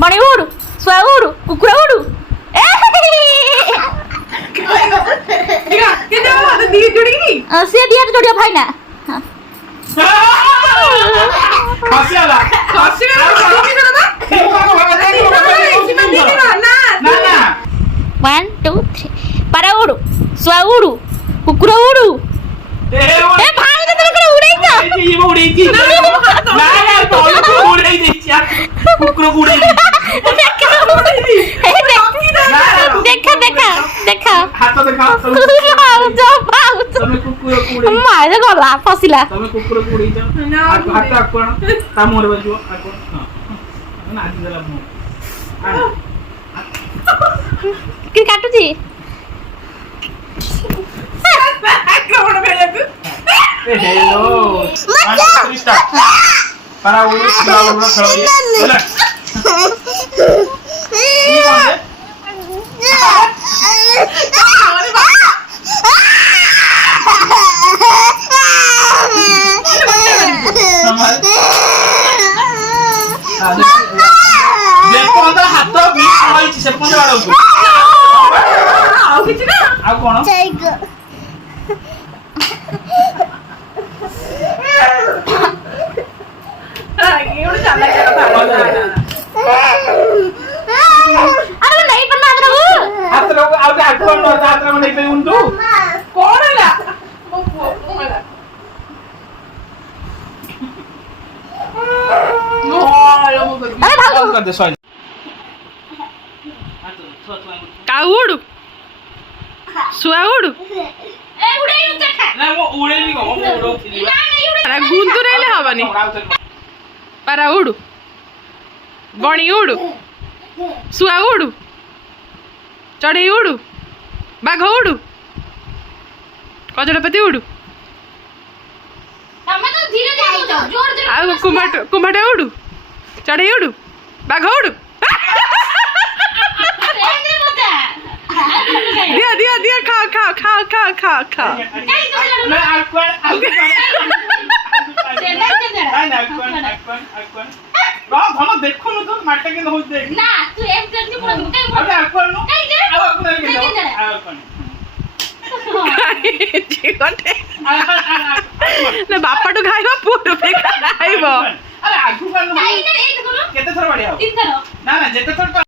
बणी उड़ सुआ उड़ कुकुरा उड़ से दिया जोड़िया भाई ना वन टू थ्री पारा उड़ सुआ उड़ कुकुरा उड़ ए भाई तो तेरे उड़े ना ये उड़े थी ना ना तो उड़े दी कुकुरा उड़े दी देखा देखा देखा हाथ देखा तमे कुकुरा उड़े मारे गला फसिला तमे कुकुरा उड़े जाओ हाथ आकोण ता मोर बजो आकोण हां ना आज देला मो कि काटू जी कौन भेले तू हेलो मजा para uno la luna solo hola ये कौन है देखो तो हाथ भी आई से पहुंच वाला को आओ किछ ना आओ कोन अरे नहीं पन्ना हाथ लोग आउ हाथ कोन हाथ में नहीं पे उंटू कोन है अरे भाग कर दे सॉरी का उड़ सुआ उड़ ए उड़े नु देखा ना वो उड़े नहीं को वो उड़ोथिली ना नहीं उड़े अरे गुंतु रहले हबनी पारा उड़ बणी उड़ सुआ उड़ चढ़ई उड़ बाघ उड़ कजड़पति उड़ तमे तो धीरे धीरे जोर जोर आ कुम्भट उड़ चढ़ई उड़ बाघ उड़ दिया दिया दिया खा खा खा खा खा खा ना आकोन ना आकोन रा धन देखो न तो माटे के हो देख ना तू एक जल्दी पूरा कई अबे आकोन नो कई दे अब आकोन के आकोन ना बापाटू खाइबा पुरो पे खाइबो अरे आगु का कई दे एक करो केते थर बढ़िया तीन करो ना ना जेते थर